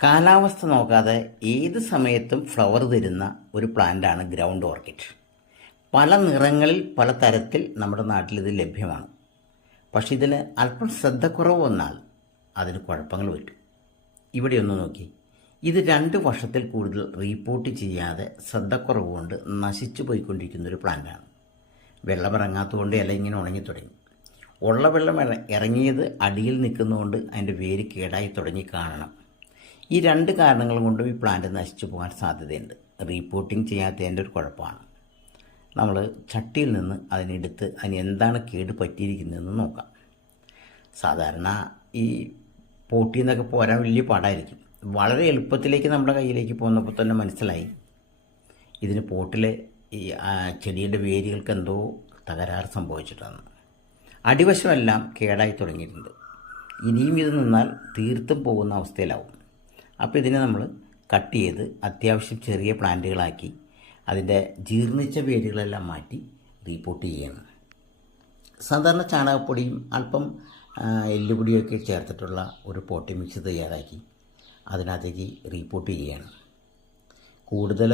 കാലാവസ്ഥ നോക്കാതെ ഏത് സമയത്തും ഫ്ലവർ തരുന്ന ഒരു പ്ലാന്റാണ് ഗ്രൗണ്ട് ഓർക്കിഡ്. പല നിറങ്ങളിൽ പല തരത്തിൽ നമ്മുടെ നാട്ടിൽ ഇത് ലഭ്യമാണ്. പക്ഷെ ഇതിന് അല്പം ശ്രദ്ധക്കുറവ് വന്നാൽ അതിന് കുഴപ്പങ്ങൾ പറ്റും. ഇവിടെ ഒന്ന് നോക്കി, ഇത് 2 വർഷത്തിൽ കൂടുതൽ റീപ്പോർട്ട് ചെയ്യാതെ ശ്രദ്ധക്കുറവ് കൊണ്ട് നശിച്ചു പോയിക്കൊണ്ടിരിക്കുന്ന ഒരു പ്ലാന്റാണ്. വെള്ളം ഇറങ്ങാത്തതുകൊണ്ട് ഇല ഇങ്ങനെ ഉണങ്ങി തുടങ്ങി. ഉള്ള വെള്ളം ഇറങ്ങിയത് അടിയിൽ നിൽക്കുന്നതുകൊണ്ട് അതിൻ്റെ വേര് കേടായി തുടങ്ങി കാണണം. ഈ 2 കാരണങ്ങൾ കൊണ്ടും ഈ പ്ലാന്റ് നശിച്ചു പോകാൻ സാധ്യതയുണ്ട്. റീപ്പോർട്ടിങ് ചെയ്യാത്തതിൻ്റെ ഒരു കുഴപ്പമാണ്. നമ്മൾ ചട്ടിയിൽ നിന്ന് അതിനെടുത്ത് അതിന് എന്താണ് കേട് പറ്റിയിരിക്കുന്നതെന്ന് നോക്കാം. സാധാരണ ഈ പോട്ടിൽ നിന്നൊക്കെ പോരാൻ വലിയ പാടായിരിക്കും. വളരെ എളുപ്പത്തിലേക്ക് നമ്മുടെ കയ്യിലേക്ക് പോന്നപ്പോൾ തന്നെ മനസ്സിലായി ഇതിന് പോട്ടിലെ ഈ ചെടിയുടെ വേരുകൾക്ക് എന്തോ തകരാറ് സംഭവിച്ചിട്ടാണ്. അടിവശമെല്ലാം കേടായി തുടങ്ങിയിട്ടുണ്ട്. ഇനിയും ഇത് നിന്നാൽ തീർത്തും പോകുന്ന അവസ്ഥയിലാവും. അപ്പോൾ ഇതിനെ നമ്മൾ കട്ട് ചെയ്ത് അത്യാവശ്യം ചെറിയ പ്ലാന്റുകളാക്കി അതിൻ്റെ ജീർണിച്ച വേരുകളെല്ലാം മാറ്റി റീപ്പോർട്ട് ചെയ്യണം. സാധാരണ ചാണകപ്പൊടിയും അല്പം എല്ലുപൊടിയൊക്കെ ചേർത്തിട്ടുള്ള ഒരു പോട്ടി മിക്സ് തയ്യാറാക്കി അതിനകത്തേക്ക് റീപ്പോർട്ട് ചെയ്യണം. കൂടുതൽ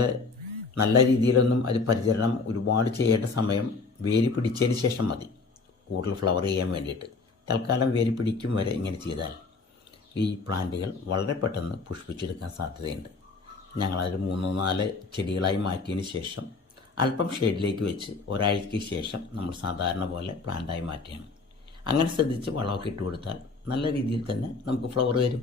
നല്ല രീതിയിലൊന്നും അത് പരിചരണം ഒരുപാട് ചെയ്യേണ്ട സമയം വേര് പിടിച്ചതിന് ശേഷം മതി കൂടുതൽ ഫ്ലവർ ചെയ്യാൻ വേണ്ടിയിട്ട്. തൽക്കാലം വേര് പിടിക്കും വരെ ഇങ്ങനെ ചെയ്താൽ ഈ പ്ലാന്റുകൾ വളരെ പെട്ടെന്ന് പുഷ്പിച്ചെടുക്കാൻ സാധ്യതയുണ്ട്. ഞങ്ങളത് 3-4 ചെടികളായി മാറ്റിയതിന് ശേഷം അല്പം ഷെയ്ഡിലേക്ക് വെച്ച് ഒരാഴ്ചയ്ക്ക് ശേഷം നമ്മൾ സാധാരണ പോലെ പ്ലാന്റായി മാറ്റുകയാണ്. അങ്ങനെ ശ്രദ്ധിച്ച് വളമൊക്കെ ഇട്ട് കൊടുത്താൽ നല്ല രീതിയിൽ തന്നെ നമുക്ക് ഫ്ലവർ വരും.